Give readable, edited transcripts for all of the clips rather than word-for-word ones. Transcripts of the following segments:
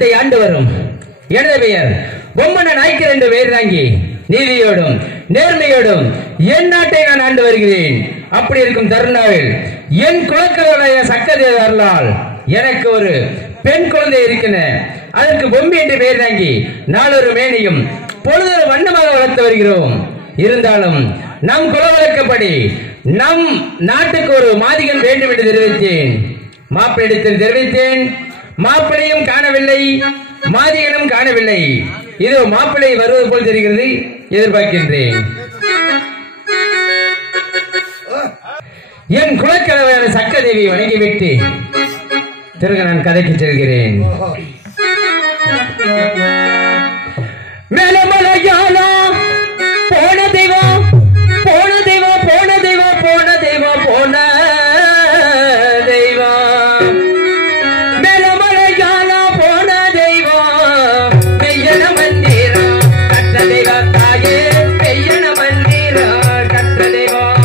நாட்டை ஆண்டு வரும் எனது பெயர் பொம்மன நாய்க்கர் என்ற பெயர் தாங்கி நீதியோடும் நேர்மையோடும் என் நாட்டை நான் ஆண்டு வருகிறேன். அப்படி இருக்கும் தருணாவில் என் குலக்கலைய சக்கரதேவ அருளால் எனக்கு ஒரு பெண் குழந்தை இருக்கிறேன். அதற்கு பொம்மி என்ற பெயர் தாங்கி நாளொரு மேனையும் பொழுதொரு வண்ணமாக வளர்த்து வருகிறோம். இருந்தாலும் நம் குல வழக்கப்படி நம் நாட்டுக்கு ஒரு மாதிகன் வேண்டும் என்று தெரிவித்தேன். மாப்பிள்ளையிடத்தில் தெரிவித்தேன். மாப்பிள்ளையும் காணவில்லை, மாதிகனும் காணவில்லை. இதோ மாப்பிள்ளை வருவது போல் தெரிகிறது, எதிர்பார்க்கின்றேன். என் குலக்கலவையான சக்கரதேவி வணங்கிவிட்டு திரும்ப நான் கதைக்கு செல்கிறேன். மேலமலையானா போன தெய்வம் போன தெய்வம் போன தெய்வம் போன தெய்வம் போன தெய்வம் மேலமலையானா போன தெய்வம் மெய்யன மந்திரம் கற்ற தெய்வம் தாயே மெய்யன மந்திரம் கற்ற தெய்வம்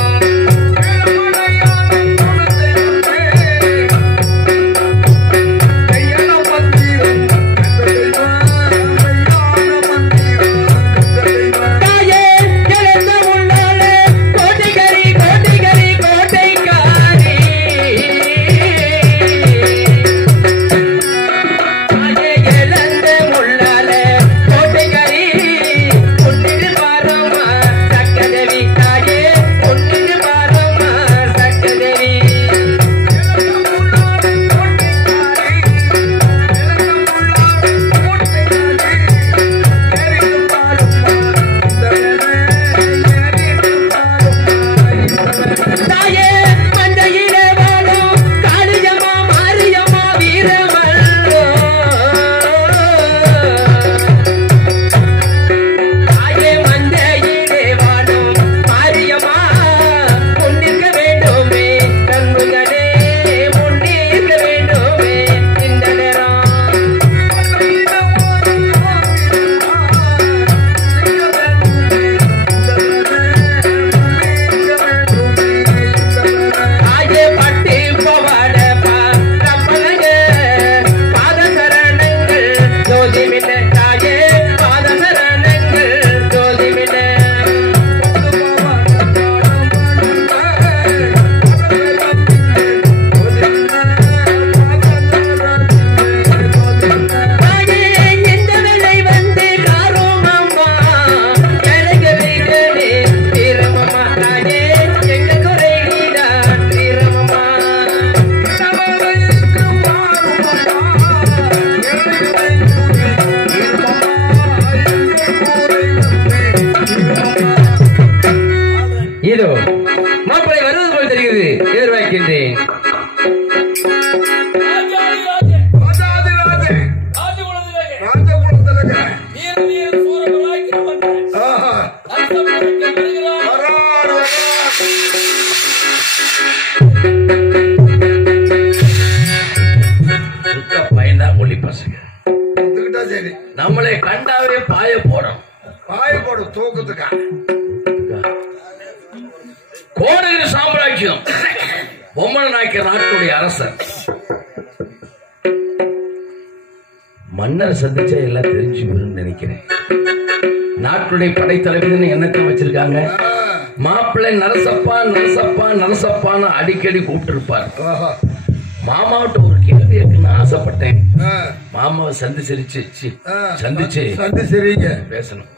இதோ மாப்பிள்ளை வருவது போல் தெரிகிறது, எதிர்பார்க்கின்றேன். நம்மளை கண்டாவே பாய போடும் தூக்கத்துக்கா கோடகிரி சாம்ராஜ்யம் பொம்மன நாயக்கர் நாட்டுடைய அரசர் மன்னர் சந்திச்சா எல்லாம் தெரிஞ்சு வரும்னு நினைக்கிறேன். நாட்டுடைய படைத்தலைவர் எண்ணத்தை வச்சிருக்காங்க. மாப்பிள்ளை நரசப்பா நரசப்பா நரசப்பான்னு அடிக்கடி கூப்பிட்டு இருப்பார். மாமாவிட்ட ஒரு கேள்வி இருக்குன்னு ஆசைப்பட்டேன். மாமாவை சந்திச்சு பேசணும்.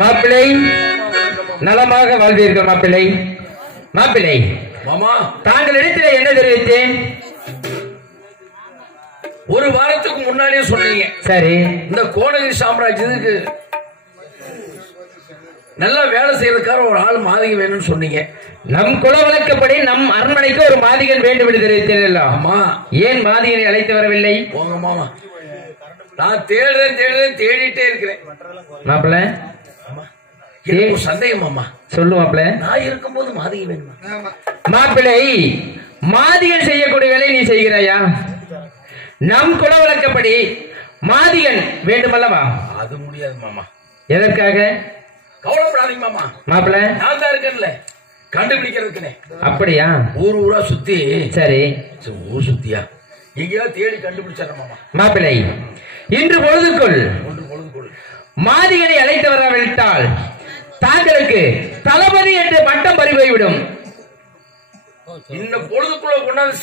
மாப்பிள்ளை நலமாக வாழ்வீர்கள். மாப்பிள்ளை மாப்பிள்ளை மாமா தாங்கள் இடத்துல என்ன தெரிவித்தேன்? ஒரு வாரத்துக்கு முன்னாடியே சொன்னீங்க. சரி, இந்த கோடகிரி சாம்ராஜ்யத்துக்கு நல்லா வேலை செய்யறதுக்கார ஒரு ஆள் மாதிகை வேணும்னு சொன்னீங்க. நம் குல வழக்கப்படி நம் அரண்மனைக்கு ஒரு மாதிகன் வேண்டும் என்று தெரிவித்தேன். ஆமா, ஏன் மாதிகனை அழைத்து வரவில்லை? போங்க மாமா, நான் தேடிட்டே இருக்கிறேன். மாப்பிள்ள சந்தேகம் மாமா, சொல்லு மாப்பிள்ள. நான் இருக்கும்போது மாதிகை வேணுமா? மாப்பிள்ளை மாதிகன் செய்யக்கூடிய வேலை நீ செய்கிறாயா? நம் குல வழக்கப்படி மாதிகன் வேண்டுமல்லவா? அது முடியாது மாமா. எதற்காக? கவலைப்படாதீங்க மாமா. மாப்பிள்ள நான் தான் இருக்கேன்ல, கண்டுபிடிக்கிறதுக்குனே. அப்படியா? ஊர் ஊரா சுத்தி. சரி. ஊர் சுத்தியா எங்கேயாவது தேடி கண்டுபிடிச்சார மாமா. மாப்பிள்ளை, இன்று பொழுதுக்குள் பொழுதுக்குள் மாதிகனை அழைத்து வராவிட்டால் தாங்களுக்கு தளபதி என்று பட்டம் பறிபோய்விடும். இந்த பொழுதுக்குள்ள கொண்டாந்து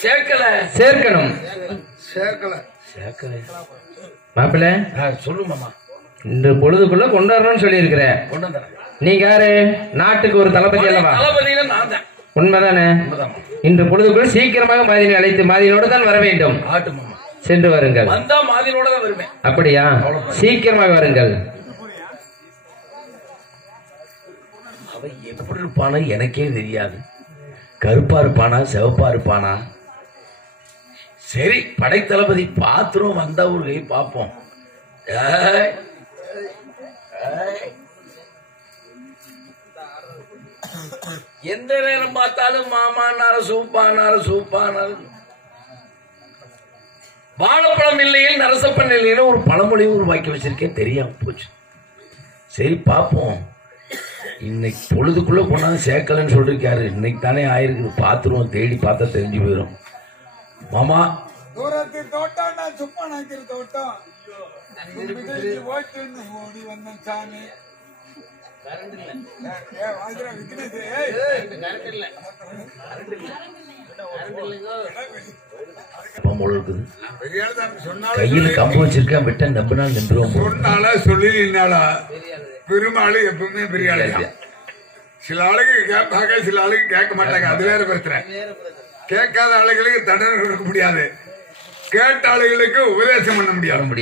சேர்க்கணும். மாப்பிள்ள சொல்லு மாமா. இந்த பொழுதுக்குள்ள கொண்டாடணும்னு சொல்லி இருக்கிற. நீங்க யாரு? நாட்டுக்கு ஒரு தளபதி அல்லவா? தளபதியில நான் தான். உண்மைதானே? இன்று பொழுதுக்குள் சீக்கிரமாக மாதினை அழைத்து மாதினோடு தான் வர வேண்டும். ஆட்டு மாமா. சென்று வருங்கள். வந்தா மாதினோட தான் வருவேன். அப்படியா? சீக்கிரமாக வருங்கள். அவ எப்படி இருப்பானா எனக்கே தெரியாது. கருப்பா இருப்பானா சிவப்பா இருப்பானா? சரி, படைத்தளபதி பாத்திரம் வந்த ஊர்களை பார்ப்போம். எந்த நேரம் பார்த்தாலும் மாமானார சூப்பானார. வாழைப்பழம் இல்லையில் நரசப்பன் இல்லைன்னு ஒரு பழமொழி உருவாக்கி வச்சிருக்கேன், தெரியாம போச்சு. சரி பார்ப்போம். இன்னைக்கு பொழுதுக்குள்ள கொண்டாந்து சேர்க்கலன்னு சொல்லிருக்காரு. இன்னைக்கு தானே ஆயிருக்கு. பாத்துருவோம், தேடி பார்த்தா தெரிஞ்சு போயிடும். மாமா தூரத்தில் தோட்டம் நான் சும்மா நாக்கிற தோட்டம் ஓடி வந்தேன் சாமி. கையில கம்பு வச்சிருக்கேன், விட்டா நம்பினால் நின்றுவோம். சொன்னாலா சொல்லினாலா பெருமாள் எப்பவுமே பெரிய ஆளு. சில ஆளுக்கு கேட்பாங்க, சில ஆளுக்கு கேட்க மாட்டாங்க. அது வேற பிரச்சனை. கேட்காத ஆளுகளுக்கு தண்டனை கொடுக்க முடியாது, கேட்ட ஆளுகளுக்கு உபதேசம் பண்ண முடியாது.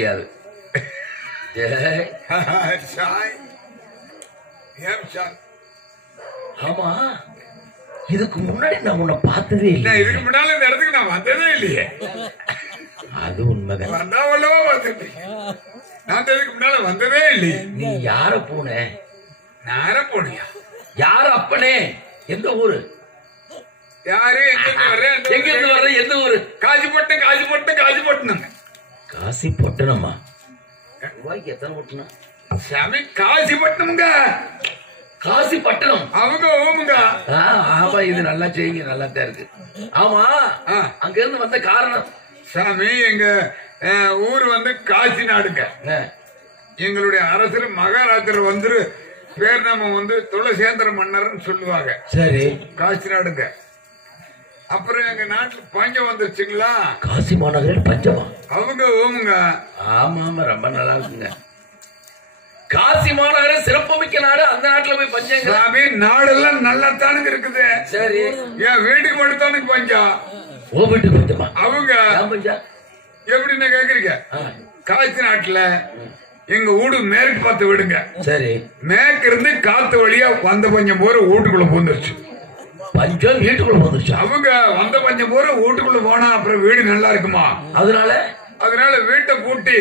ஆமா, இதுக்கு முன்னாடி நான் உன்னை பார்த்ததே இல்லை. இதுக்கு முன்னால இந்த இடத்துக்கு நான் வந்ததே இல்லையே. அது உண்மைதான். வந்தா வல்லவா வந்துட்டேன். நான் இதுக்கு முன்னால வந்ததே இல்லையே. நீ யார போன? நார போனியா? யார அப்பனே? எந்த ஊரு? யாரு? எங்க இருந்து வர்ற? எந்த ஊரு? காசிப்பட்டினம். காசிப்பட்டினமா? ரூபாய்க்கு எத்தனை ஓட்டுனா? சாமி காசிப்பட்டினம்ங்க. காசிப்பட்டினம் அவங்க ஓமுங்க. ஆமா, இது நல்லா செய்யுங்க, நல்லா தான் இருக்கு. ஆமா, அங்க இருந்து வந்த காரணம்? சாமி, எங்க ஊர் வந்து காசி நாடுங்க. எங்களுடைய அரசர் மகாராஜர் வந்து பேர் நாம வந்து துளசேந்திர மன்னர்னு சொல்லுவாங்க. சரி, காசி நாடுங்க. அப்புறம் எங்க நாட்டுல பஞ்சம் வந்துருச்சுங்களா? காசி மாநகரில் பஞ்சமா? அவங்க ஓமுங்க. ஆமா ஆமா, ரொம்ப நல்லா இருக்குங்க. காசி மாநகரம் சிறப்புமிக்க நாடு. அந்த நாட்டுல போய் பஞ்சம்? சாமி, நாடெல்லாம் நல்லா தானுங்க இருக்குது. சரி, என் வீட்டுக்கு மட்டும் தானுங்க பஞ்சம். ஓ வீட்டுக்கு பஞ்சமா? அவங்க பஞ்சம் எப்படின்னு கேக்குறீங்க? காசி நாட்டுல எங்க வீடு மேற்கு பார்த்து விடுங்க. சரி, மேற்கு இருந்து காத்து வழியா வந்த பஞ்சம் போற வீட்டுக்குள்ள போந்துருச்சு. பஞ்சம் வீட்டுக்குள்ள போந்துருச்சு. அவங்க வந்த பஞ்சம் போற வீட்டுக்குள்ள போனா அப்புறம் வீடு நல்லா இருக்குமா? அதனால வீட்டை பூட்டி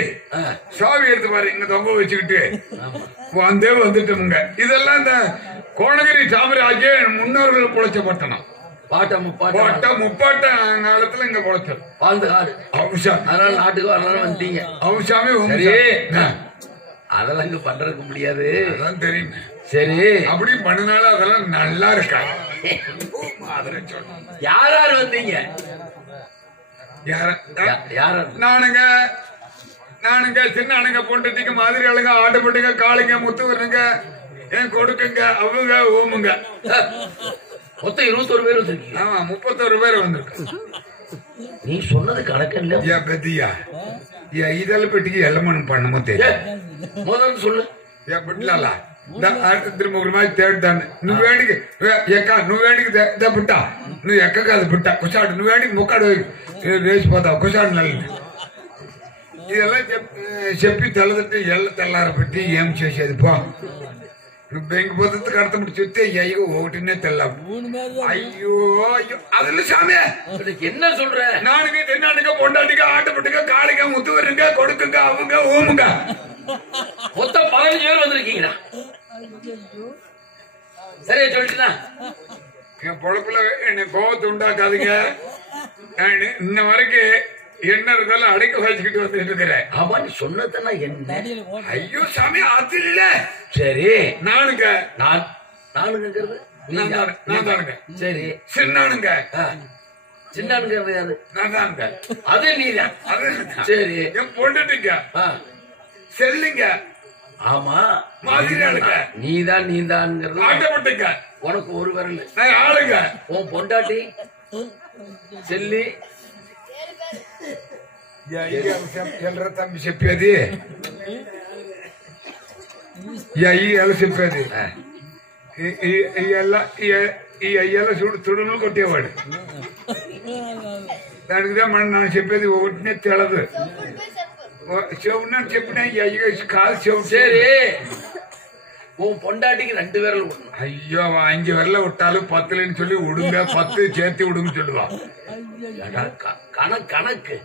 சாவி எடுத்து பாரு இங்க தொங்க வச்சுக்கிட்டு வந்துட்டோமுங்க. இதெல்லாம் இந்த கோணகிரி சாமராஜ்ய முன்னோர்கள் பொழைச்ச பட்டணம். முப்பாட்ட காலத்துல இங்க பொழைச்சது வாழ்ந்த காடு. அதனால நாட்டுக்கு வரலாம் வந்துட்டீங்க. அவசாமி அதெல்லாம் இங்க பண்றதுக்கு முடியாது, அதான் தெரியும். சரி, அப்படி பண்ணினால அதெல்லாம் நல்லா இருக்கா? யார் யார் வந்தீங்க? நானுங்க சின்ன அணுங்க பொண்டத்திக்கு மாதிரி ஆளுங்க, ஆட்டுப்பட்டுங்க, காளுங்க, முத்துவருங்க, என் கொடுக்குங்க, அவங்க ஓமுங்க. மொத்தம் 21 பேர் வந்திருக்கீங்க. ஆமா, 31 பேர் வந்திருக்கு. நீ சொன்னது கணக்கு இல்ல. பெத்தியா இதெல்லாம் பெட்டிக்கு எல்லமன் பண்ணமோ தெரியும். முதல்ல சொல்லு. ಬಿಡ್ಲಲ್ಲ ತಿರುಮೂರು ಮಾಯಿ ತೇಡ್ತಾನೆ నువ్వు వేడికి ఎక్క నువ్వు వేడికి బిట్ట నువ్వు ఎక్క కాదు బిట్ట కుషాడు నువ్వు వేడికి ముక్కాడు వేసిపోతావు కుషాడు నల్లి ఇదెల్లా చెప్పి తెల్లదట్టి ఎల్ల తెల్లార పెట్టి ఏం చేసేది పో నువ్వు బెంకి పొద్దు కడతప్పుడు చూస్తే అయ్యో ఒకటినే తెల్లావు అయ్యో అయ్యో அதில் சாமியே என்ன சொல்ற நானுங்க தென்னானுங்க பொண்டாட்டிங்க ஆட்டுப்பட்டுங்க காளிங்க முத்துவருங்க கொடுக்குங்க அவங்க ஓமுங்க மொத்தம் 15 பேர் வந்திருக்கீங்களா சரியா சொல்லிட்டுனா என் பொழப்புல என்ன கோவத்தை உண்டாக்காதீங்க இன்ன வரைக்கும் என்ன இருந்தாலும் அடைக்க வச்சுக்கிட்டு வந்துட்டு இருக்கிறேன் அவன் சொன்னதுன்னா என்ன ஐயோ சாமி அது இல்ல சரி நானுங்க நான் நானுங்கிறது நான் தானுங்க. சரி. சின்னானுங்க. சின்னானுங்கிறது யாரு? நான் தானுங்க. அது நீதான். அது சரி. என் பொண்ணுங்க செல்லுங்க. ஆமா, மாதிரியாளுங்க. நீதான்ங்கிறது ஆட்டப்பட்டுங்க. உனக்கு ஒரு விரல். நான் ஆளுங்க. உன் பொண்டாட்டி செல்லி ఎల్లర తమ్మి చెప్పేది అయ్యాల చెప్పేది ఈ అయ్యాల తుడుములు కొట్టేవాడు. దానికిదా మనం నాకు చెప్పేది ఒకటినే తెలదు. చెవున్నా చెప్పినా ఈ అయ్య కాదు చెవు. சரி, உன் பொண்டாட்டிக்கு 2 விரல் விடணும். ஐயோ 5 விரல விட்டாலும் 10 சொல்லி விடுங்க, 10 சேர்த்து விடுங்க சொல்லுவான். கணக்கு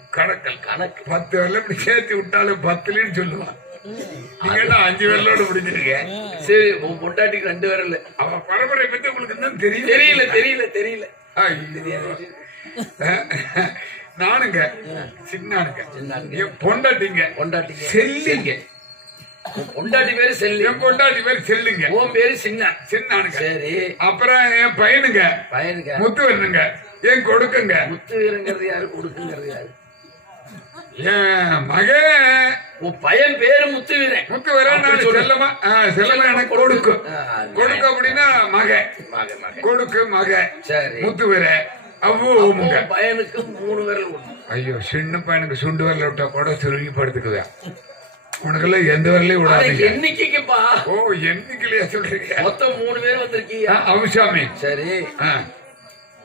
10 விரல இப்படி சேர்த்து விட்டாலும் 10 சொல்லுவான். நீங்க 5 விரலோட முடிஞ்சிருக்க. சரி, உன் பொண்டாட்டிக்கு 2 விரல். அவன் பரம்பரை பத்தி உங்களுக்கு என்ன தெரியல. நானுங்க சின்னானுங்க. பொண்டாட்டிங்க செல்லிங்க. பொண்டாட்டி பேரு செல்லி. என் பொண்டாட்டி பேரு செல்லுங்க. உன் பேரு சின்னானுங்க. சரி. அப்புறம் என் பையனுங்க முத்து வரணுங்க. என் கொடுக்குங்க. முத்து வீரங்கிறது யாரு? கொடுக்குங்கிறது யாரு? என் மகன். உன் பையன் பேரு முத்து வீரன். முத்து வீரன் செல்லமா. செல்லமா எனக்கு கொடுக்கு. கொடுக்கு அப்படின்னா மகன். கொடுக்கு மகன். சரி. முத்து வீரன். அவ்வுங்க. பையனுக்கு 3 விரல் விடணும். ஐயோ, சின்ன பையனுக்கு சுண்டு வரல விட்டா கூட சுருங்கி படுத்துக்குவேன். உனக்கெல்லாம் எந்த வரலையும் விடாதீங்க. எண்ணிக்கைப்பா. ஓ, எண்ணிக்கையா சொல்றீங்க? மொத்தம் 3 பேர் வந்திருக்கீங்க. அவசாமி. சரி,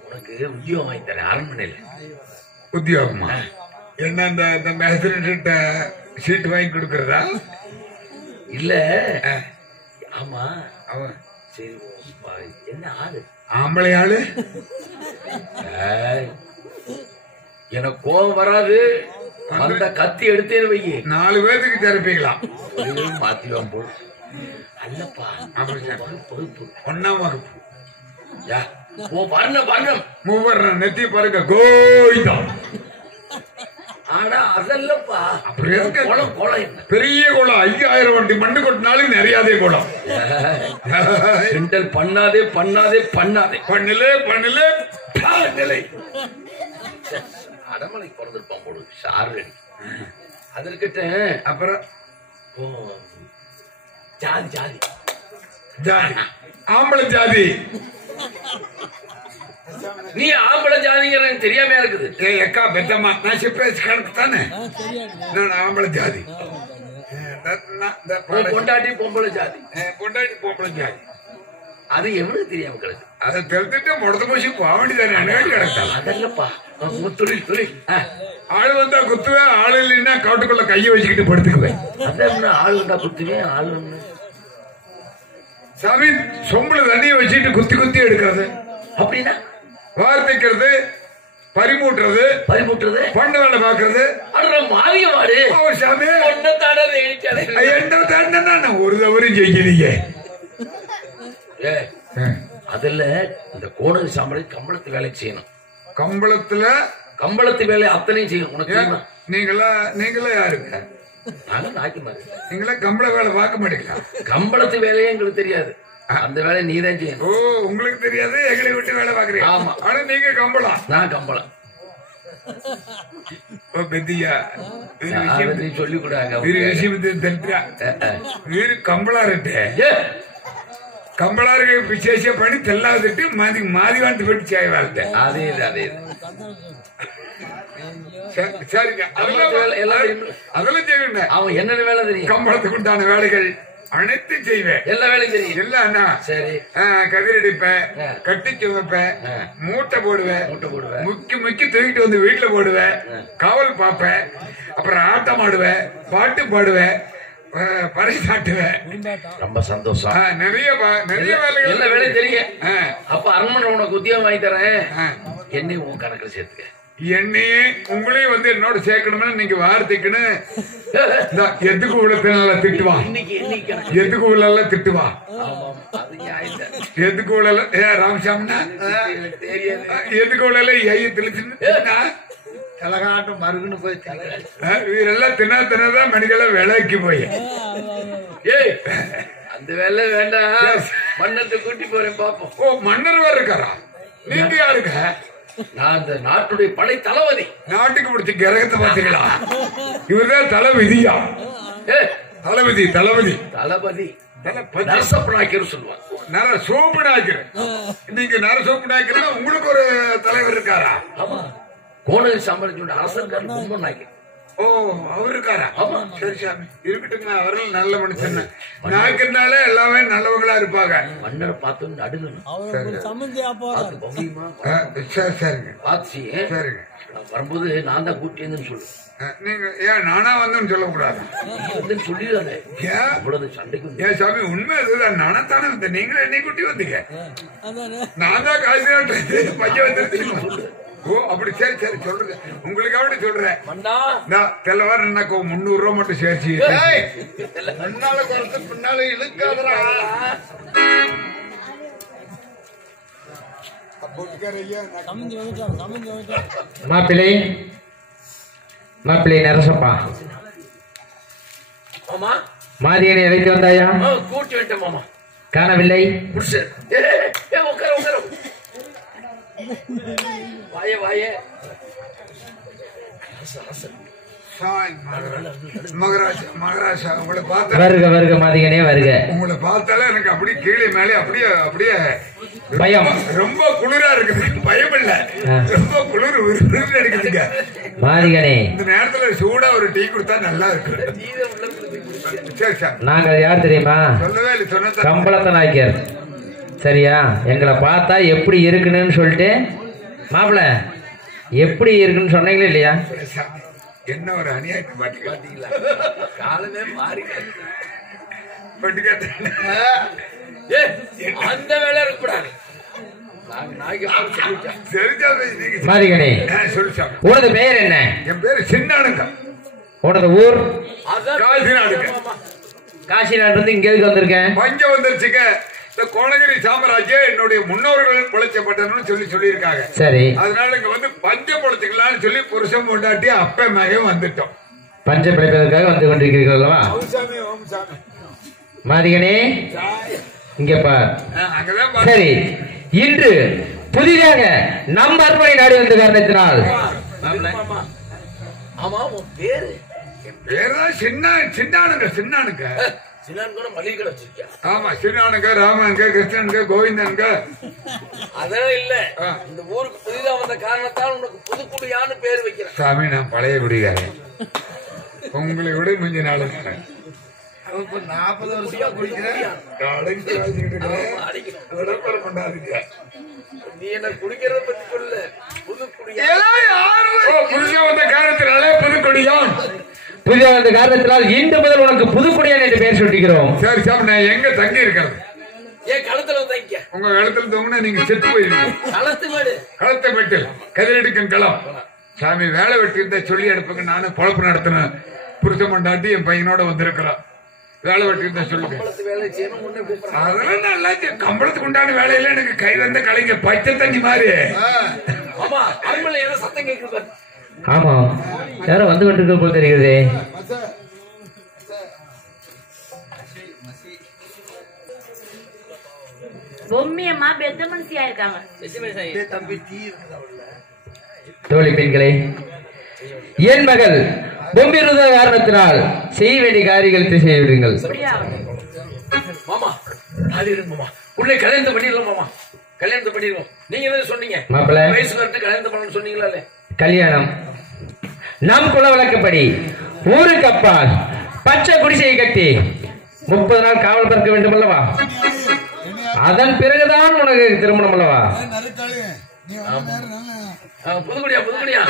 உனக்கு உத்தியோகம் வாங்கி தரேன் அரண்மனையில. உத்தியோகமா? என்ன இந்த மேஸ்திரிட்ட சீட்டு வாங்கி கொடுக்கறதா? இல்ல. ஆமா, அவன் சரி. என்ன ஆளு? ஆம்பளை ஆளு. எனக்கு கோபம் வராது. அந்த கத்தி எடுத்தேன்னு வைக்கி 4 பேருக்கு திறப்பீங்களா? மாத்திடுவான் போல். அல்லப்பா, பொறுப்பு 1ஆம் வகுப்பு. வர்ணம் மூவர்ணம் நெத்தி பாருங்க. கோயிதா. ஆனா அதல்லப்பா. குளம் என்ன பெரிய குளம். 5000 வண்டி மண்ணு கொட்டினாலும் நிறையாதே குளம். கிண்டல் பண்ணாதே. நிலை அடமலை பிறந்திருப்பான் போடு. சாரு அதற்கிட்ட. அப்புறம் ஜாதி ஆம்பளை ஜாதி. நீ ஆம்பளை ஜாதிங்கிற தெரியாம இருக்குது. எக்கா பெத்தம்மா நான் చెప్పేసి கணக்கு தானே. நான் ஆம்பளை ஜாதி. பொண்டாட்டி பொம்பளை ஜாதி. பொண்டாட்டி பொம்பளை ஜாதி. அது எவனுக்கு தெரியாம கிடக்கு. அதை தெரிஞ்சுட்டு முடத்த போச்சு போக வேண்டியதானே கிடக்காது. அதல்லப்பா தொழில். ஆளு வந்தா குத்துவேன், ஆளு இல்லைன்னா காட்டுக்குள்ள கையை வச்சுக்கிட்டு படுத்துக்குவேன். அதான் ஆள் வந்தா குத்துவேன். ஆள் சாமி சொம்புல தண்ணியை வச்சுட்டு குத்தி எடுக்கிறது. அப்படின்னா வார்த்தைக்கிறது, பறிமூட்டுறது, பண்ண வேலை பாக்குறது. மாறியவாடு சாமி என்ன தாண்டா ஒரு தவறும் செய்யலீங்க. அதுல இந்த கோணல் சாம்பலை கம்பளத்து வேலைக்கு செய்யணும். கம்பளத்து வேலை அத்தனையும் செய்யணும். உனக்கு நீங்களா யாருங்க? நாங்க நாய்க்குமாரு. நீங்களா கம்பள வேலை பார்க்க மாட்டீங்களா? கம்பளத்து வேலையே எங்களுக்கு தெரியாது. அந்த வேலை நீதான் செய்யணும். ஓ, உங்களுக்கு தெரியாது, எங்களை விட்டு வேலை பாக்குறீங்க. ஆமா. ஆனா நீங்க கம்பளம். நான் கம்பளம். ஓ பெத்தியா சொல்லி கூடாங்க. வீரு கம்பளா இருக்கு. கம்பளா இருக்க விசேஷ பண்ணி தெல்லாதுட்டு மாதி வாழ்த்து போட்டு செய்ய வாழ்த்த. அதே சரிங்க. அதெல்லாம் செய்வேன். அவன் என்னென்ன வேலை தெரியும்? கம்பளத்துக்கு உண்டான வேலைகள் அனைத்தும் செய்வேன். எல்லா வேலையும் தெரியும். இல்ல சரி. கதிரடிப்பேன், கட்டி சுமைப்பேன், மூட்டை போடுவேன், முக்கி தூக்கிட்டு வந்து வீட்டுல போடுவேன், காவல் பார்ப்பேன், அப்புறம் ஆட்டம் ஆடுவேன், பாட்டு பாடுவேன், பறைசாட்டுவேன். ரொம்ப சந்தோஷம். நிறைய வேலைகள். எல்லா வேலையும் தெரியும். அப்ப அரண்மனை உனக்கு உத்தியோகம் வாங்கி தரேன். என்னையும் உன் கணக்குல சேர்த்துக்க. என்னையே உங்களையும் வந்து என்னோட சேர்க்கணும்னு நீங்க வார்த்தைக்குன்னு எதுக்கு உள்ள திட்டுவா. எதுக்கு உள்ள திட்டுவா. எதுக்கு உள்ள ராமசாமினா எதுக்கு உள்ள தலகாட்டம் மருகுன்னு போய் இவரெல்லாம் தின்னதான் மணிக்கெல்லாம் விலைக்கு போய் அந்த வேலை வேண்டாம். மன்னத்தை கூட்டி போறேன் பாப்போம். ஓ மன்னர் வேற இருக்காரா? நீங்க யாருங்க? நான் இந்த நாட்டுடைய படை தளபதி. நாட்டுக்கு பிடிச்ச கிரகத்தை பாத்தீங்களா? இவர்தான் தளபதியா? தளபதி தளபதி தளபதி நரசப்பநாயக்கர் சொல்லுவாங்க. நரசோப்பநாயக்கர். நீங்க நரசோப்பநாயக்கர், உங்களுக்கு ஒரு தலைவர் இருக்காரா? ஆமா, கோணல் சாம்ராஜ்யோட அரசர் பொம்மன் நாயக்கர். ஓ அவர் இருக்காரா? ஆமா. சரி சாமி இருக்கட்டுங்க. அவர்கள் நல்ல மனுஷன். நாயக்கர்னாலே எல்லாமே நல்லவங்களா இருப்பாங்க. மன்னரை பார்த்து நடுங்கணும். சரி சரிங்க பாத்து சரிங்க. வரும்போது நான் தான் கூட்டியதுன்னு சொல்லு. நீங்க ஏன் நானா வந்தேன்னு சொல்லக்கூடாது? சொல்லிடுறாங்க. ஏன் இவ்வளவு சண்டைக்கு ஏன் சாமி உண்மை அதுதான். நானா தானே வந்தேன். நீங்களும் என்னை குட்டி வந்தீங்க. நான் தான் காசு பையன் வந்துருச்சு. ஓ அப்படி சரி சரி சொல்றேன். உங்களுக்காக சொல்றேன். தெல்லவாறு என்ன 300 ரூபா மட்டும் சேர்ச்சி. முன்னால குறைச்சு பின்னால இழுக்காதரா. மாப்பிள்ளை மாப்பிள்ளை நரசப்பா, மாமா மாதியனை அழைத்து வந்தாயா? கூட்டி விட்டேன் மாமா. காணவில்லை. உட்கார உட்கார. வாயே வாயே. மகராஜா மகராஜா உங்களை பார்த்தா வருக வருக மாதியனே வருக. உங்களை பார்த்தாலே எனக்கு அப்படியே கீழே மேலே அப்படியே அப்படியே பயம். ரொம்ப குளிரா இருக்குது. பயம் இல்ல, ரொம்ப குளிர் எடுக்குதுங்க. மாதிகனே இந்த நேரத்துல சூடா ஒரு டீ கொடுத்தா நல்லா இருக்கு. சரி சார். நாங்கள் யார் தெரியுமா? சொல்லவே இல்லை. சொன்ன கம்பளத்த நாயக்கர். சரியா? எங்களை பார்த்தா எப்படி இருக்குன்னு சொல்லிட்டு மாப்பிள்ள எப்படி இருக்குன்னு சொன்னீங்களா இல்லையா? என்ன ஒரு அநியாயத்தை பாத்தீங்களா? காலமே மாறி அந்த வேலை இருக்கக்கூடாது. மாதிகனே உனது பெயர் என்ன? என் பேரு சின்னானுங்க. உனது ஊர்? காசிநாடுங்க. காசிநாடு இங்க எதுக்கு வந்திருக்கேன்? பஞ்சம் வந்துருச்சுங்க. இந்த கோணகிரி சாம்ராஜ்யம் என்னுடைய முன்னோர்கள் பொழைச்சப்பட்டன்னு சொல்லியிருக்காங்க. சரி, அதனால இங்க வந்து பஞ்சம் பொழைச்சுக்கலாம்னு சொல்லி புருஷன் பொண்டாட்டி அப்ப மகன் வந்துட்டோம். பஞ்சம் பிழைப்பதற்காக வந்து கொண்டிருக்கிறீர்கள் அல்லவா? மாதிகனே இங்க பார். சரி, இன்று புதிதாக நம் அரண்மனை நாடு வந்த காரணத்தினால் ஆமா உன் பேரு? என் பேருதான் சின்னானுங்க. சின்னானுங்க ஆமா. சின்னானுங்க, ராமனுங்க, கிருஷ்ணனுங்க, கோவிந்தனுங்க. அதெல்லாம் இல்ல. இந்த ஊருக்கு புதிதா வந்த காரணத்தால் உனக்கு புதுக்குடியான்னு பேர் வைக்கிறேன். சாமி நான் பழைய குடிகாரன். உங்களை விட கொஞ்ச நாள் 40 வருஷமா குடிக்கிறேன். நீ என்ன குடிக்கிறத பத்தி சொல்லு. புதுக்குடியா புதுசா வந்த காரணத்தினாலே புதுக்குடியான். புதிதாக வந்த காரணத்தினால் இன்று முதல் உனக்கு புதுக்குடியான் என்று பெயர் சுட்டிக்கிறோம். சரி சாமி, நான் எங்க தங்கி இருக்கிறது? ஏன் களத்துல தங்கிக்க? உங்க களத்துல தூங்கினா நீங்க செத்து போயிருக்கீங்க. களத்தை வெட்டு கதிரெடுக்கும் களம். சாமி வேலை வெட்டி இருந்தா சொல்லி அனுப்புங்க. நானும் பொழப்பு நடத்தினேன். புருஷ மண்டாட்டி என் பையனோட வந்திருக்கிறோம். வேலை வெட்டி இருந்தா சொல்லுங்க. அதெல்லாம் நல்லா கம்பளத்துக்கு உண்டான வேலையில எனக்கு கை வந்த கலைங்க பச்சை தண்ணி மாதிரி. சத்தம் கேட்குது. ஆமா, யாரோ வந்து கொண்டிருக்க போல் தெரிகிறதே. பொம்மியம்மா பெத்த மனுஷியா இருக்காங்க. தோழி பெண்களே, என் மகள் பொம்மி இருந்த காரணத்தினால் செய்ய வேண்டிய காரியங்களை செய்ய விடுங்கள். மாமா உள்ளே கல்யாணத்தை பண்ணிடலாம். மாமா கல்யாணத்தை பண்ணிடுவோம். நீங்க என்ன சொன்னீங்க? மாப்பிள்ளை வயசுல இருந்து கல்யாணத்தை பண்ணணும்னு சொன்னீங்களா? கல்யாணம் நம் குல வழக்கப்படி ஊருக்கு அப்பால் பச்சை குடிசையை கட்டி 30 நாள் காவல் பார்க்க வேண்டும் அல்லவா? அதன் பிறகுதான் உனக்கு திருமணம் அல்லவா? புதுக்குடியா புதுக்குடியா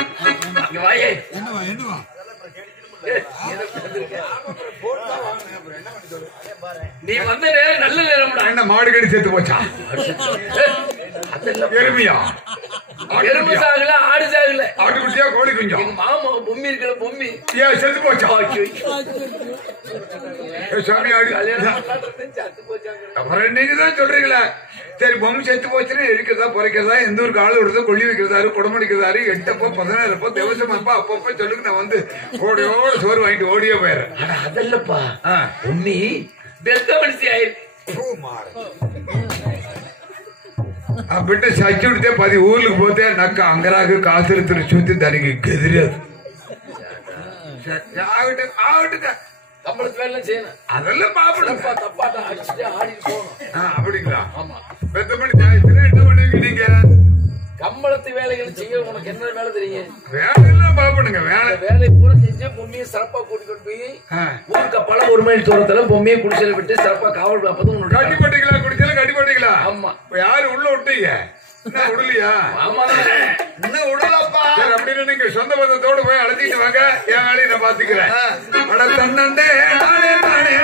இங்க வாயே. நீ வந்த நேரம் நல்ல நேரம். என்ன மாடு கடி செத்து போச்சா? எருமையா? எருமை சாகல, ஆடு சாகல. ஆட்டுக்குட்டியா கோழி குஞ்சா? மாமா பொம்மி இருக்கல. பொம்மி ஏன் செத்து போச்சா? சாமி அப்புறம் நீங்க தான் சொல்றீங்களா? சரி, பொம்மை செத்து போச்சுன்னா இருக்கிறதா பொறைக்கிறதா எந்த ஒரு காலம் விடுறதோ கொள்ளி வைக்கிறதாரு குடமடிக்கிறதாரு 8 16 தேவசமாப்பா அப்பப்ப சொல்லுங்க. நான் வந்து ஓடியோட சோறு வாங்கிட்டு ஓடியே போயிடுறேன். அதல்லப்பா பொம்மி பெத்த மனுஷி ஆயிருக்கு. బిడ్డ చచ్చుడితే 10 ఊర్లకు పోతే నాకు అంగరాకు కాసులు చూస్తే దానికి గదిలేదు கம்பளத்து வேலை செய்யணும் அதெல்லாம் பாப்பிடுங்க தப்பாட்ட அடிச்சுட்டு ஆடிட்டு போகணும் அப்படிங்களா ஆமா பெத்த பண்ணி என்ன பண்ணுவீங்க நீங்க கம்பளத்து வேலைகள் செய்ய உனக்கு என்ன வேலை தெரியும் வேலையெல்லாம் பாப்பிடுங்க வேலை பூரா செஞ்சு பொம்மையை சிறப்பா கூட்டிட்டு போய் ஊருக்கு அப்பால 1 மைல் தூரத்துல பொம்மையை குடிசையில விட்டு சிறப்பா காவல் அப்பதான் கட்டி போட்டீங்களா குடிச்சல கட்டி போட்டீங்களா ஆமா யாரு உள்ள விட்டீங்க இன்னும் விடலையா இன்னும் விடலப்பா அப்படின்னு நீங்க சொந்த பந்தத்தோடு போய் அழைச்சிட்டு வாங்க என் வேலையை நான் பாத்துக்கிறேன் அட தன்னண்டே நானே நானே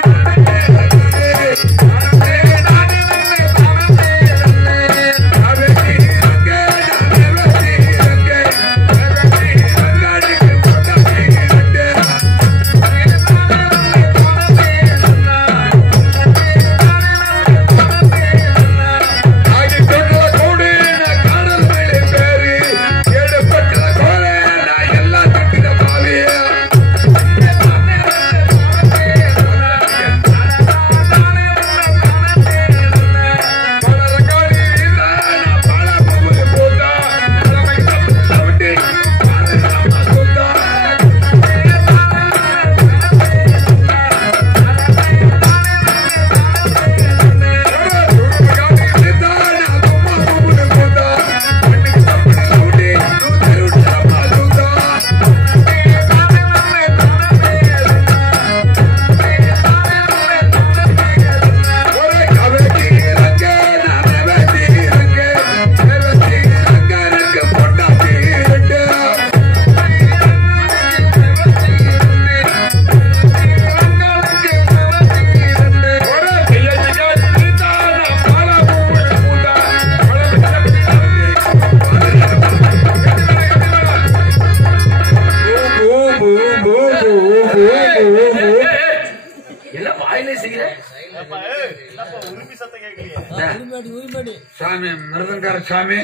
சாமி மிருதங்கார சாமி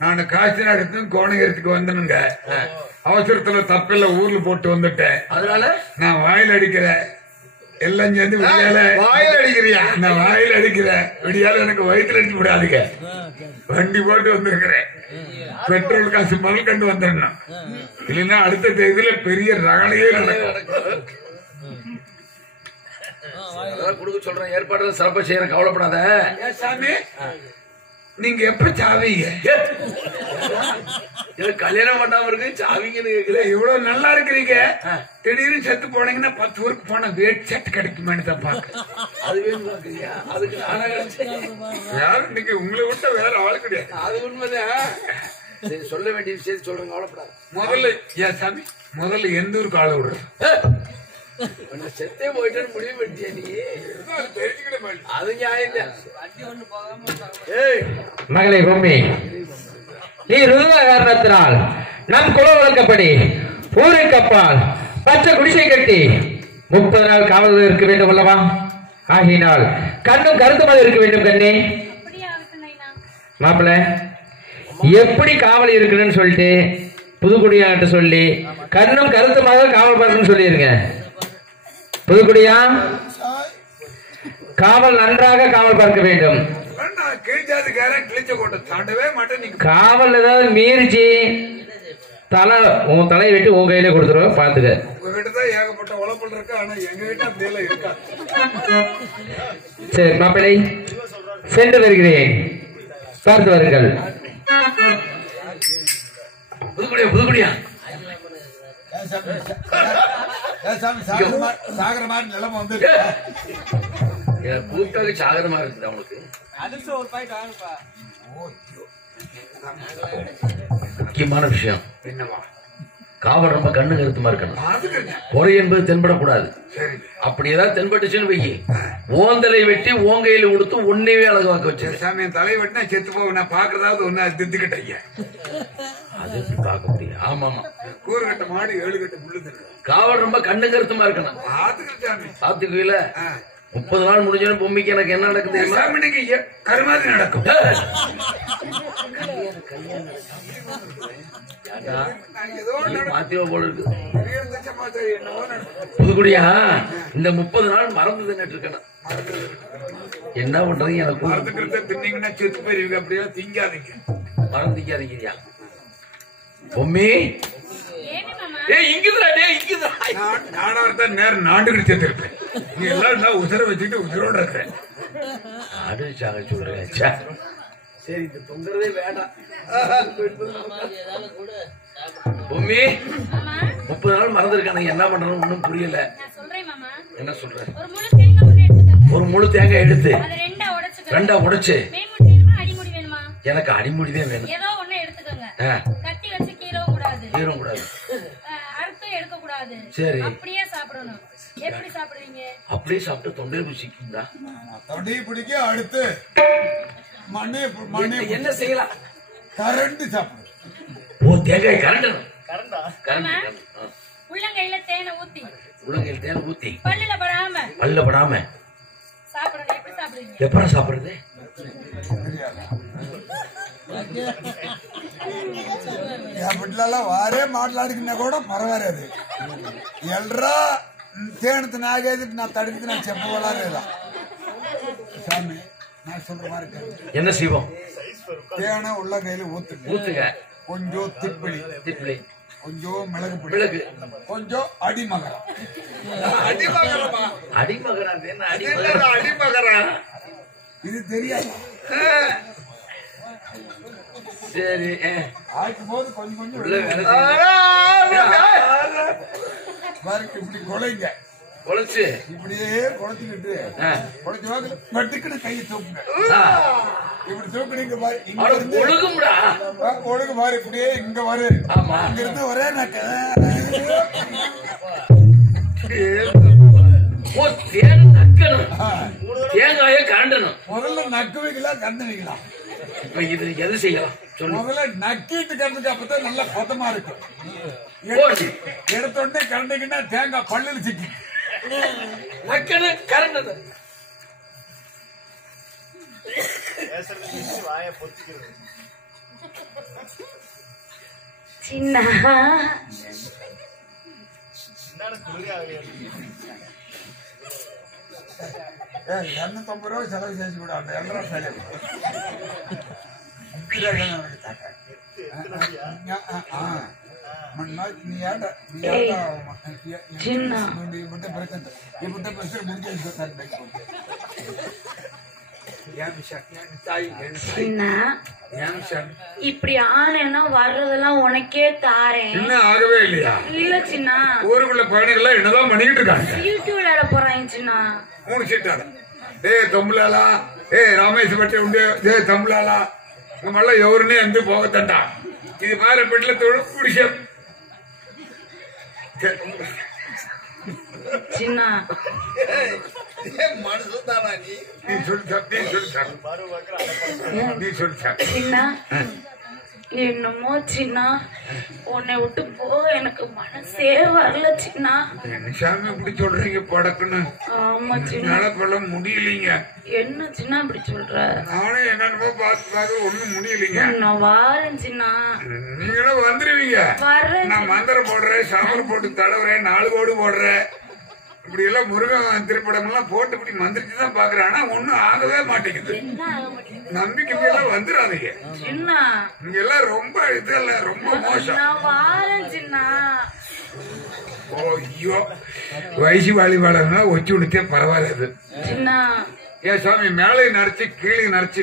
நான் காசிநாடு கோணகிரத்துக்கு வந்தனுங்க அவசரத்துல தப்பில்ல ஊர்ல போட்டு வந்துட்டேன் அதனால நான் வாயில் அடிக்கிறேன் எல்லாம் சேர்ந்து விடியால வாயில் அடிக்கிறியா நான் வாயில் அடிக்கிறேன் விடியால எனக்கு வயிற்றுல அடிச்சு விடாதுங்க வண்டி போட்டு வந்திருக்கிறேன் பெட்ரோல் காசு முதல் கண்டு வந்துடணும் இல்லைன்னா அடுத்த தேதியில பெரிய ரகலையே நடக்கும் கொடுக்க சொல்றேன் ஏற்பாடு சிறப்பா செய்யறேன் கவலைப்படாத சாமி நீங்க எப்ப சாவீங்க கல்யாணம் பண்ணாம இருக்கு சாவிங்கன்னு இவ்வளவு நல்லா இருக்கிறீங்க திடீர்னு செத்து போனீங்கன்னா 10 ஊருக்கு போன வேட் செட் கிடைக்குமான்னு தான் பாக்க அதுவே பாக்குறியா அதுக்கு நானா யாரும் இன்னைக்கு உங்களை விட்ட வேற ஆள் கிடையாது அது உண்மைதான் சரி சொல்ல வேண்டிய விஷயத்தை சொல்றேன் கவலைப்படாத முதல்ல ஏன் சாமி முதல்ல எந்த ஊருக்கு ஆள விடுற செத்தே போயிட்டு முடிவு பண்ணிட்டியா நீ அது நியாயம் மகளே பொம்மி நீ ருதுவ காரணத்தினால் நம் குல வழக்கப்படி ஊருக்கு அப்பால் பச்சை குடிசை கட்டி 30 நாள் காவல் இருக்க வேண்டும் அல்லவா ஆகினால் கண்ணும் கருத்துமாக இருக்க வேண்டும் கண்ணே மாப்பிள்ள எப்படி காவல் இருக்குன்னு சொல்லிட்டு புதுக்குடியான்ட்டு சொல்லி கண்ணும் கருத்துமாக காவல் பார்க்கணும்னு சொல்லிருங்க புதுக்குடியா காவல் நன்றாக காவல் பார்க்க வேண்டும் காவல் ஏதாவது மீறிச்சு உன் தலையை வெட்டி உன் கையில கொடுத்துருவோம் பாத்துக்க ஏகப்பட்ட உழப்பல் இருக்கு ஆனா எங்க கிட்ட இருக்கா சரி மாப்பிள்ளை சென்று வருகிறேன் பார்த்து வருங்கள் புதுக்குடியா புதுக்குடியா சாகர மாதிரி நிலைமை வந்து கூட்டாக சாகரமா இருக்குது அவனுக்கு முக்கியமான விஷயம் என்னவா காவல் ரொம்ப கண்ணு கருத்துமா இருக்கணும் குறை என்பது தென்படக்கூடாது அப்படி ஏதாவது தென்பட்டுச்சுன்னு வைக்கி ஓந்தலை வெட்டி ஓங்கையில கொடுத்து ஒன்னையே அழகாக்க வச்சு சாமி தலை வெட்டினா செத்து போக நான் பாக்குறதாவது ஒன்னு தித்துக்கிட்ட ஐயா அது பார்க்க முடியும் ஆமா ஆமா கூறு கட்ட மாடு 7 கட்ட புள்ளு காவல் ரொம்ப கண்ணு கருத்துமா இருக்கணும் பாத்துக்குவீல 30 நாள் முடிஞ்சோன்னு பொம்மைக்கு எனக்கு என்ன நடக்குது தெரியுமா கருமாதி நடக்கும் மாத்தியோ போல இருக்கு புதுக்குடியா இந்த 30 நாள் மறந்து தின்னுட்டு இருக்கணும் என்ன பண்றீங்க எனக்கு மறந்துக்கிறத தின்னீங்கன்னா செத்து போயிருவீங்க. அப்படியே திங்காதீங்க. மறந்துக்காதீங்கயா. பொம்மி இங்குதுடா டே இங்குதா. நானா இருந்தா நேரம் நாண்டுகிட்டு செத்து இருப்பேன். நீ எல்லாம் நான் உசுர வச்சுட்டு உசுரோட இருக்கிறேன். நாடு சாக சொல்றேச்சா. சரி இந்த தொங்குறதே வேண்டாம். பொம்மி 30 நாள் மறந்துருக்கானு என்ன பண்றோம் ஒன்னும் புரியல. என்ன சொல்ற? ஒரு முழு தேங்காய் எடுத்து 2 உடைச்சு எனக்கு அடிமுடிதான் வேணும். ஏதோ ஒண்ணு எடுத்துக்கோங்க. கட்டி வச்சு கீறவும் கூடாது. அறுத்து எடுக்க கூடாது. சரி. அப்படியே சாப்பிடணும். எப்படி சாப்பிடுவீங்க? அப்படியே சாப்பிட்டு தொண்டையில பிடிக்கும்டா. தொண்டையை பிடிக்க அடுத்து மண்ணே என்ன செய்யலாம்? கரண்ட் சாப்பிடு. ஓ தேங்காய் கரண்டா? உள்ளங்கையில தேனை ஊத்தி பல்லுல படாம சாப்பிடுறது. எப்படி சாப்பிடுவீங்க? எப்பறம் சாப்பிடுறது? వారే మాట్లాడుకున్నా కూడా పర్వాలేదు. ఎల్రా తేనెతో నాగేది నా తడికి నాకు చెప్పవాలా లేదా சாமி? நான் சொல்ற மாதிரி என்ன செய்வோம்? தேனை உள்ளங்கையில ஊத்துங்க. கொஞ்சம் திப்பிலி, கொஞ்சம் மிளகு, கொஞ்சம் அடிமகரம். அடிமகரா இது தெரியாது. சரி ஆக்கும் போது கொஞ்சம் இப்படி கொலைங்க. கொலைச்சு இப்படியே குழச்சிக்கிட்டு வெட்டுக்கிட்டு கையை தூக்குங்க. இப்படி தூக்குனீங்க பாரு. ஒழுங்கு பாரு. இப்படியே இங்க வரு. இங்க இருந்து ஒரே நக்க தேங்காய கரண்டணும். முதல்ல நக்குவீங்களா கந்தனீங்களா? இது எது செய்யலாம்? முதல்ல நக்கிட்டு கறந்துக்கு அப்பதான் நல்லா பதமா இருக்கும். எடுத்த உடனே கரண்டிங்கன்னா தேங்காய் பல்லுல சிக்கி நக்கனு கரண்டது. சின்ன 250 ரூபாய் செலவு చేసి కూడా அந்த 2 ரூபாய் செலவு நீ ஆட இப்படி ஆனா வர்றதெல்லாம் உனக்கே தாரேன். இன்னும் ஆகவே இல்லையா? இல்ல சின்ன. ஊருக்குள்ள பயணிகள் என்னதான் பண்ணிட்டு இருக்காங்க? சீட்டு விளையாட போறாங்க சின்ன. 3 சீட்டாட. తమ్ములాలా రామేశ్వర బట్టి ఉండే తమ్ములాలా మళ్ళీ ఎవరిని ఎందుకు పోగొద్దంట. ఇది మారే బిడ్డలతో విషయం. చిన్న என்னமோ சின்ன உன்னை விட்டு போக எனக்கு மனசே வரல சின்ன. சாமி இப்படி சொல்றீங்க படக்குன்னு? ஆமா சின்ன. சொல்ல முடியலீங்க. என்ன சின்ன இப்படி சொல்ற? நானே என்னென்னமோ பார்த்து ஒண்ணும் முடியலீங்க. நான் வாரேன் சின்ன. நீங்களும் வந்துருவீங்க. நான் மந்திரம் போடுறேன், சாம்பல் போட்டு தடவுறேன், 4 கோடு போடுறேன். இப்படி எல்லாம் முருகன் திரைப்படம் எல்லாம் போட்டு இப்படி மந்திரிச்சுதான் பாக்குறேன். ஆனா ஒண்ணும் ஆகவே மாட்டேங்குது. நம்பிக்கை எல்லாம் வந்துடாதீங்க. இங்க எல்லாம் ரொம்ப இதெல்லாம் ரொம்ப மோசம். ஐயோ வயசு வாலிபாடம்னா ஒச்சு விடுத்தே பரவாயில்ல. ஏன் சாமி மேலே நரைச்சு கீழே நரைச்சு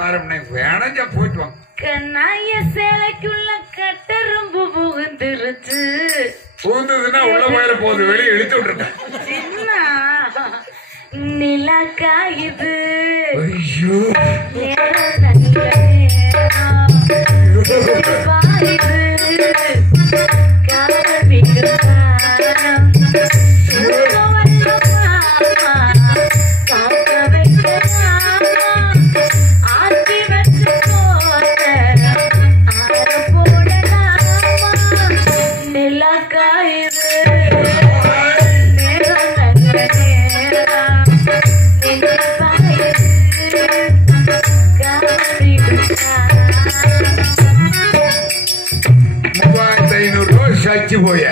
வாரம் வேணஞ்சா போயிட்டு வாங்க. கண்ணாய சேலைக்குள்ள கட்டரும்பு புகுந்துருச்சு. புகுந்ததுன்னா உள்ள போயிட போகுது, வெளியே இழுத்து விட்டுருக்கேன். நிலா காயுது. ஐயோ சச்சி போய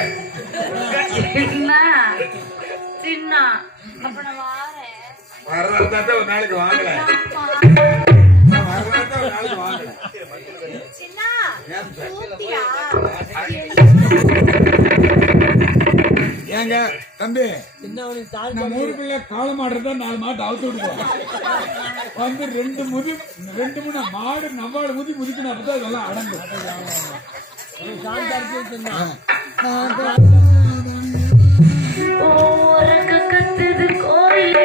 வரதான் ஒரு நாளைக்கு வாங்கல வரதான் ஒரு நாளைக்கு வாங்கல ஏங்க தம்பி நம்ம ஊருக்குள்ள காளை மாடுறதா 4 மாட்டு அவுத்து விடுவோம் வந்து 2 மூணு மாடு நவ்வாடு முதிக்கணும் அப்பதான் இதெல்லாம் அடங்கும் கத்துது கோயில்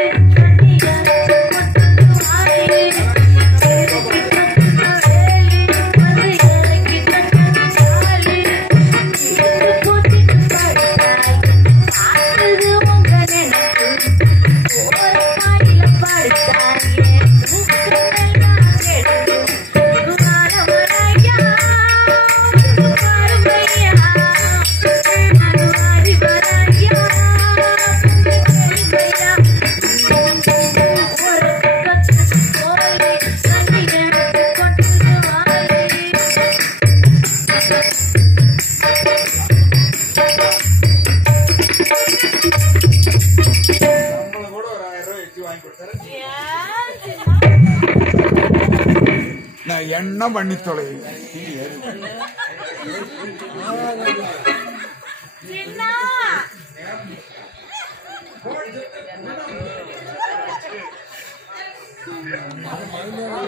நான் என்ன பண்ணி தொலை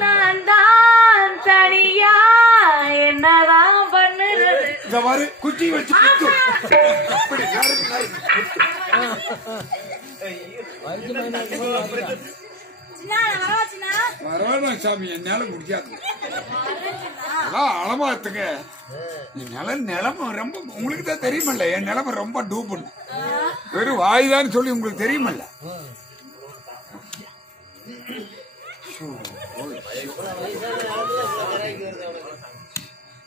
நான் தான் தனியா என்னதான் பண்ணுறது இந்த மாதிரி குச்சி வச்சு வரவேணா சாமி என்னால முடியாது அளமாத்துங்க நிலைமை ரொம்ப உங்களுக்கு தான் தெரியுமல்ல என் நிலைமை ரொம்ப டூப்புன்னு வெறும் வாய்தான்னு சொல்லி உங்களுக்கு தெரியுமல்ல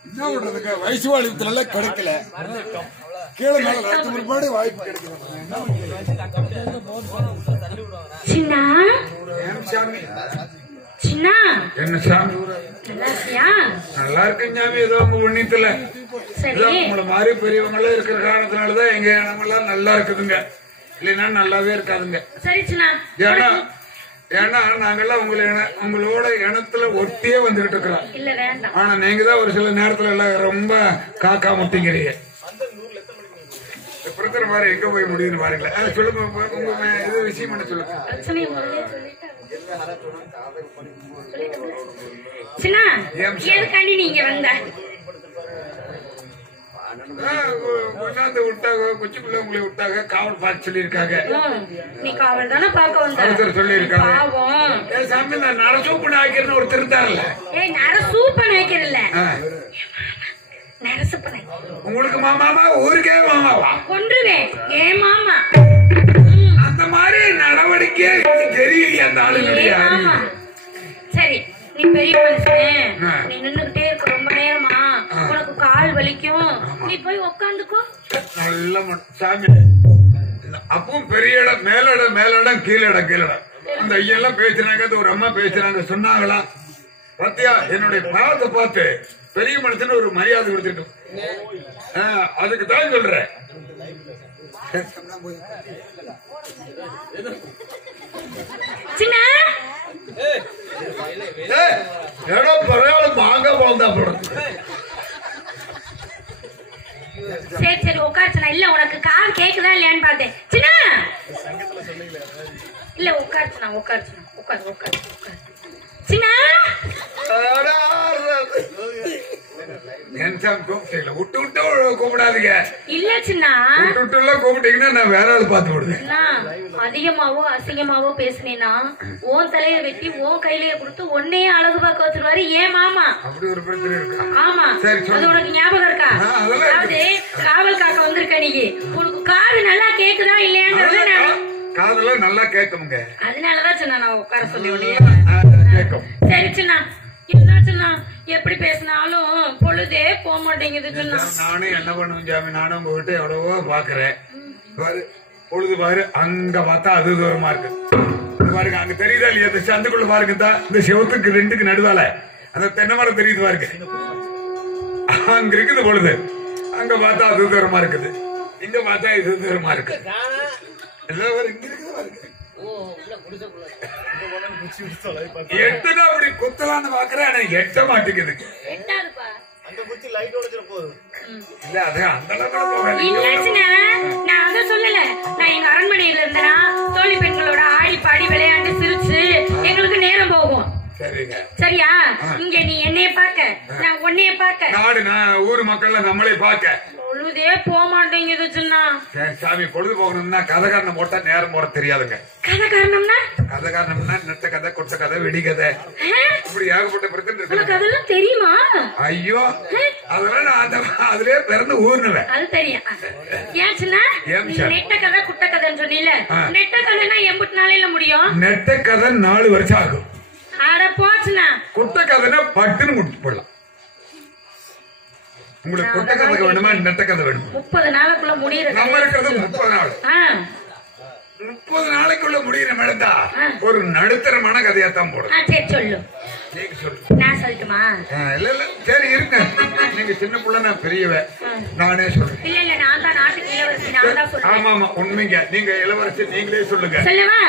என்ன பண்றதுக்கு வயசு வாழ்வுல கிடைக்கல கீழே மேல ரத்த முற்பாடு வாய்ப்பு கிடைக்கல என்ன சாமி நல்லா இருக்கேன் சாமி ஏதோ உங்க புண்ணியத்துல உங்களை மாதிரி பெரியவங்களும் இருக்கிற காரணத்தினாலதான் எங்க இடமெல்லாம் நல்லா இருக்குதுங்க இல்லைன்னா நல்லாவே இருக்காதுங்க ஏன்னா நாங்கெல்லாம் உங்களோட இனத்துல ஒட்டியே வந்துகிட்டு இருக்கிறோம் ஆனா நீங்க தான் ஒரு சில நேரத்துல எல்லாம் ரொம்ப காக்கா முட்டிங்கிறீங்க பிரச்சனை பாரு எங்க போய் முடியுதுன்னு பாருங்களேன் சொல்லுங்க உங்க இது விஷயம் என்ன சொல்லுங்க நீங்க வந்த கொண்டாந்து விட்டாங்க கொச்சிக்குள்ள உங்களை விட்டாங்க காவல் பார்க்க சொல்லியிருக்காங்க நீ காவல் தானே பார்க்க வந்த சொல்லியிருக்காங்க சாமி நான் நரசூப்பன் ஆக்கிறேன்னு ஒரு திருந்தாருல நரசூப்பன் ஆக்கிறல்ல உங்களுக்கு மாமாவா ஊருக்கே மாமாவா கொன்றுவேன் ஏன் மாமா அந்த மாதிரி நடவடிக்கை தெரியலையே அந்த ஆளுங்களுடைய சரி நீ பெரிய மனுஷன் நீ நின்னுகிட்டே இருக்க ரொம்ப நேரமா உனக்கு கால் வலிக்கும் நீ போய் உக்காந்துக்கோ நல்ல சாமி அப்பவும் பெரிய இடம் மேலிடம் கீழிடம் அந்த ஐயெல்லாம் பேசுறாங்க ஒரு அம்மா பேசுறாங்க சொன்னாங்களா பாத்தியா என்னுடைய பாவத்தை பார்த்து பெரிய மனுஷன் ஒரு மரியாதை கொடுத்துட்டோம் அதுக்கு தான் சொல்றேன் மாங்க போந்தா சரி சரி உட்காருச்சுனா இல்ல உனக்கு கால் கேக்குதா இல்லையான்னு பார்த்தேன் இல்ல உட்காருச்சுனா உட்காரு சின்ன விட்டு கூப்பிடாதீங்க இல்ல சின்ன விட்டு கூப்பிட்டீங்கன்னா நான் வேற ஆள் பார்த்து விடுவேன் அதிகமாவோ அசிங்கமாவோ பேசுனேன்னா உன் தலைய வெட்டி உன் கையிலேயே கொடுத்து உன்னையே அழகு பார்க்க வச்சிருவாரு ஏன் மாமா அப்படி ஒரு பிரச்சனை இருக்கா ஆமா அது உனக்கு ஞாபகம் இருக்கா அதாவது காவல் காக்க வந்திருக்க நீ உனக்கு காது நல்லா கேக்குதா இல்லையாங்கிறது காதெல்லாம் நல்லா கேட்குங்க அதனாலதான் சின்ன நான் உட்கார சொல்லி கேட்கும் சரி சின்ன என்ன சின்ன எப்படி பேசினாலும் பொழுதே போக மாட்டேங்குது சின்ன நானும் என்ன பண்ணுவேன் சாமி நானும் உங்க வீட்டை எவ்வளவோ பாக்குறேன் பொழுது பாரு அங்க பார்த்தா அது தூரமா இருக்கு பாருங்க அங்க தெரியுதா இல்லையா இந்த சந்துக்குள்ள பாருங்க தான் இந்த சிவத்துக்கு ரெண்டுக்கு நடுவால அந்த தென்னை மரம் தெரியுது பாருங்க அங்க இருக்குது பொழுது அங்க பார்த்தா அது தூரமா இருக்குது இங்க பார்த்தா இது தூரமா இருக்கு எல்லாம் இங்க இருக்குது பாருங்க எட்டுனா அப்படி குத்தலான்னு பாக்குறேன், ஆனா எட்ட மாட்டேங்குது. எட்டாதுப்பா. இல்ல அது அந்த அளவுக்கு இல்லச்சுனா நான் அத சொல்லல. நான் எங்க அரண்மனையில இருந்தேனா தோழி பெண்களோட ஆடி பாடி விளையாண்டு சிரிச்சு எங்களுக்கு நேரம் போகும். சரிங்க. சரியா? இங்க நீ என்னைய பாக்க, நான் உன்னைய பாக்க, நாடு ஊர் மக்கள்ல நம்மளே பாக்க பொழுதே போக மாட்டேங்குது சின்ன. சாமி பொழுது போகணும்னா கதை காரணம் போட்டா நேரம் போற தெரியாதுங்க. கதை காரணம்னா கதை காரணம்னா நெட்ட கதை, கொட்ட கதை, வெடி கதை, இப்படி ஏகப்பட்ட பிரச்சனை உனக்கு அதெல்லாம் தெரியுமா? ஐயோ அதெல்லாம் நான் அதுலயே பிறந்து ஊர்னுவேன். அது தெரியும். ஏச்சுன்னா நெட்ட கதை குட்ட கதைன்னு சொன்னீல, நெட்ட கதைனா எம்புட்டு நாளையில முடியும்? நெட்ட கதை 4 வருஷம் ஆகும். அட போச்சுனா. குட்ட கதைனா பட்டுன்னு முடிச்சு போடலாம். உங்களுக்கு குட்ட கதை வேணுமா நெட்ட கதை வேணுமா? 30 நாளுக்குள்ள முடியற. நம்ம இருக்கிறது 30 நாள். 30 நாளைக்குள்ள முடிகிற மேடந்தா ஒரு நடுத்தரமான கதையா தான் போடும். சரி சொல்லு. நீங்க சொல்லு. நான் சொல்லட்டுமா? இல்ல இல்ல சரி இருக்க. நீங்க சின்ன புள்ள, நான் பெரியவன், நானே சொல்றேன். இல்ல இல்ல நான் தான் நாட்டுக்கு இளவரசி, நான் தான் சொல்றேன். ஆமா ஆமா உண்மைங்க. நீங்க இளவரசி, நீங்களே சொல்லுங்க. சொல்லவா?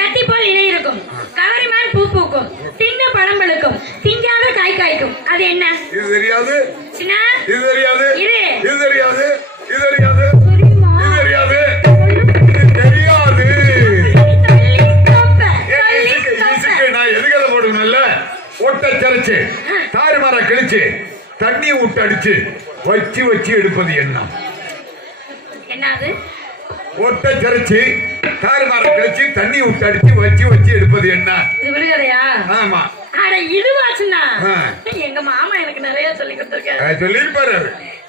கட்டி போல் இணை இருக்கும், கவரிமான் பூ பூக்கும், தின்ன பழம் பழுக்கும், திங்காத காய் காய்க்கும். அது என்ன? இது தெரியாது, இது தெரியாது, இது தெரியாது, இது தெரியாது, தெரியுமா? இது தெரியாது, நான் எதுக்கதை போடுவேன்ல, ஒட்ட சரைச்சு தாறுமாற கிழிச்சு தண்ணி விட்டு அடிச்சு வச்சு வச்சு எடுப்பது என்ன? என்னது? ஒட்ட சரைச்சு தாறுமாற கிழிச்சு தண்ணி விட்டு அடிச்சு வச்சு வச்சு எடுப்பது என்ன? இது விடுகதையா? ஆமா. அட இதுவாச்சுன்னா எங்க மாமா எனக்கு நிறைய சொல்லி கொடுத்திருக்காரு. சொல்லிருப்பாரு.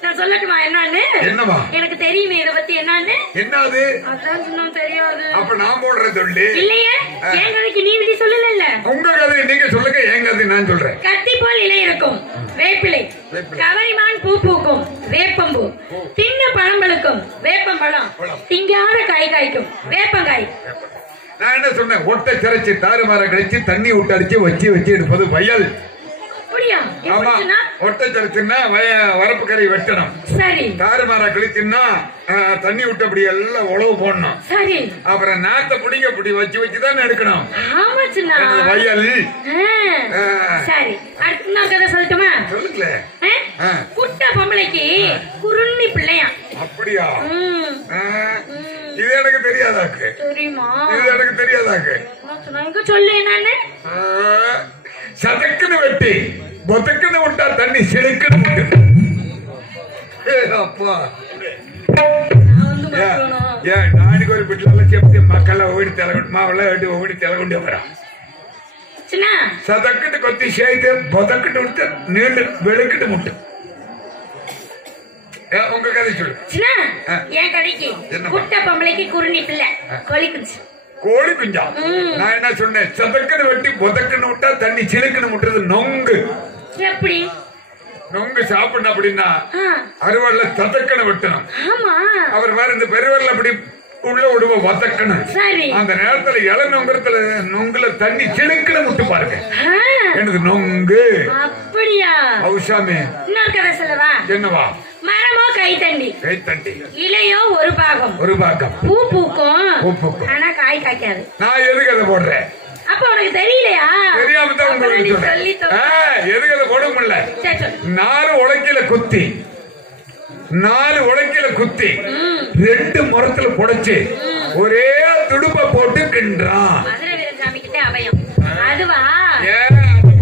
நான் சொல்லட்டுமா என்னன்னு? என்னவா? எனக்கு தெரியுமே இத பத்தி. என்னன்னு? என்னது? அதான் சொன்னோம் தெரியாது. அப்ப நான் போடுற சொல்லி இல்லையே, என் கதைக்கு நீ விதி சொல்லல. உங்க கதை நீங்க சொல்லுங்க, என் கதை நான் சொல்றேன். கத்தி போல் இலை இருக்கும், வேப்பிலை, கவரிமான் பூ பூக்கும், வேப்பம்பூ, தின்ன பழம் பழுக்கும், வேப்பம்பழம், திங்காத காய் காய்க்கும், வேப்பங்காய். நான் என்ன சொன்னேன்? ஒட்ட சிரைச்சு தாறுமாற கழிச்சு தண்ணி விட்டு அடிச்சு வச்சு வச்சு எடுப்பது வயல். ஆமா. ஒட்ட சிரைச்சுன்னா வரப்பு கரை வெட்டணும். சரி. தாறுமாற கழிச்சுன்னா தண்ணி விட்டு அப்படி எல்லாம் உழவு போடணும். சரி. அப்புறம் நாத்த பிடிங்க அப்படி வச்சு வச்சுதான் எடுக்கணும். வயல். சரி. அடுத்து நான் கதை சொல்லட்டுமா? சொல்லுங்களே. குட்ட பொம்பளைக்கு குருண்ணி பிள்ளையா? அப்படியா? இது எனக்கு தெரியாதாக்கு. தெரியுமா? இது எனக்கு தெரியாதாக்கு. சொல்லு என்னன்னு. சதக்குன்னு வெட்டி பொதக்குன்னு விட்டா தண்ணி செடுக்குன்னு விட்டு. அப்பா நாளைக்கு ஒரு பிள்ளை செப்தி மக்கள் ஓடி தெலகுண்டு மாவெல்லாம் வெட்டி ஓடி தெலகுண்டே வரா. சதக்கிட்டு கொத்தி சேர்த்து பொதக்கிட்டு விட்டு நீண்டு வெளுக்கிட்டு முட்டு. உங்க கதை சொல்லு. என் கதைக்கு குட்ட பொம்பளைக்கு குருணி பிள்ளை கோழி குஞ்சு. கோழி குஞ்சா? நான் என்ன சொன்னேன்? சதக்குன்னு வெட்டி பொதக்குன்னு விட்டா தண்ணி சிலுக்குன்னு முட்டுறது நொங்கு. எப்படி நொங்கு சாப்பிடணும் அப்படின்னா அறுவல்ல சதக்குன்னு வெட்டணும். அவர் வேற இந்த பெருவரில் அப்படி உள்ள விடுவ வதக்கணும். அந்த நேரத்துல இள நொங்குறதுல நொங்குல தண்ணி சிலுக்குன்னு முட்டு பாருங்க. எனக்கு நொங்கு. அப்படியா? அவசாமி இன்னொரு கதை சொல்லவா? என்னவா? மரமோ கைத்தண்டி, கைத்தண்டி இலையோ ஒரு பாகம், ஒரு பாகம், பூ பூக்கும் ஆனா காய் காய்க்காது. நான் எதுக்கு அதை போடுறேன்? அப்ப உனக்கு தெரியலையா? தெரியாம தான் உங்களுக்கு சொல்றேன். எதுக்கு அதை போட முடியல? 4 உலக்கையில குத்தி 4 உலக்கையில குத்தி 2 மரத்துல புடைச்சு ஒரே துடுப்ப போட்டு கின்றான். மதுரை வீரசாமி கிட்ட அபயம். அதுவா?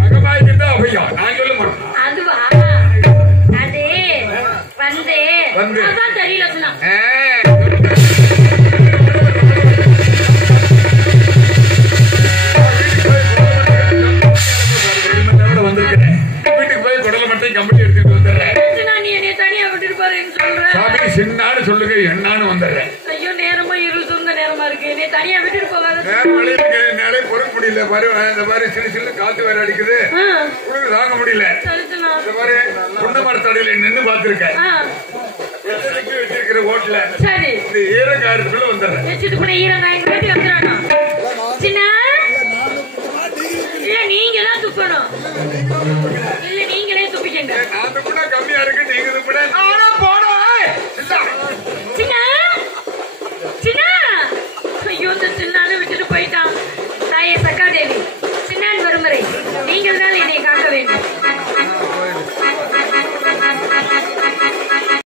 மகமாய் கிட்ட அபயம். நான் சொல்ல மாட்டேன். அதுவா? அது வந்து அதான் தெரியல சொன்னா. வீட்டுக்கு போய் குடலை மட்டும் கம்பெனி எடுத்துட்டு வந்துடுறேன். நீ என்னைய தனியா விட்டுட்டு போறேன்னு சொல்றேன். சாமி சின்னான்னு சொல்லுங்க, என்னான்னு வந்துடுறேன். ஐயோ நேரமா இருந்த நேரமா இருக்கு, நீ தனியா விட்டுட்டு போகாத. நேரம் பொறுக்க முடியல பாரு. இந்த மாதிரி சிறு சிறு காத்து வேற அடிக்குது, உனக்கு தாங்க முடியல. இந்த மாதிரி புண்ண மரத்தடியில நின்று பாத்துருக்கேன் வச்சிருக்கிற ஓட்டுல. சரி, இந்த ஈரங்காயத்துக்குள்ள வந்துடுறேன். வச்சுட்டு கூட ஈரங்காயம் வந்துடணும். சின்ன இல்ல நீங்க தான் துப்பணும்.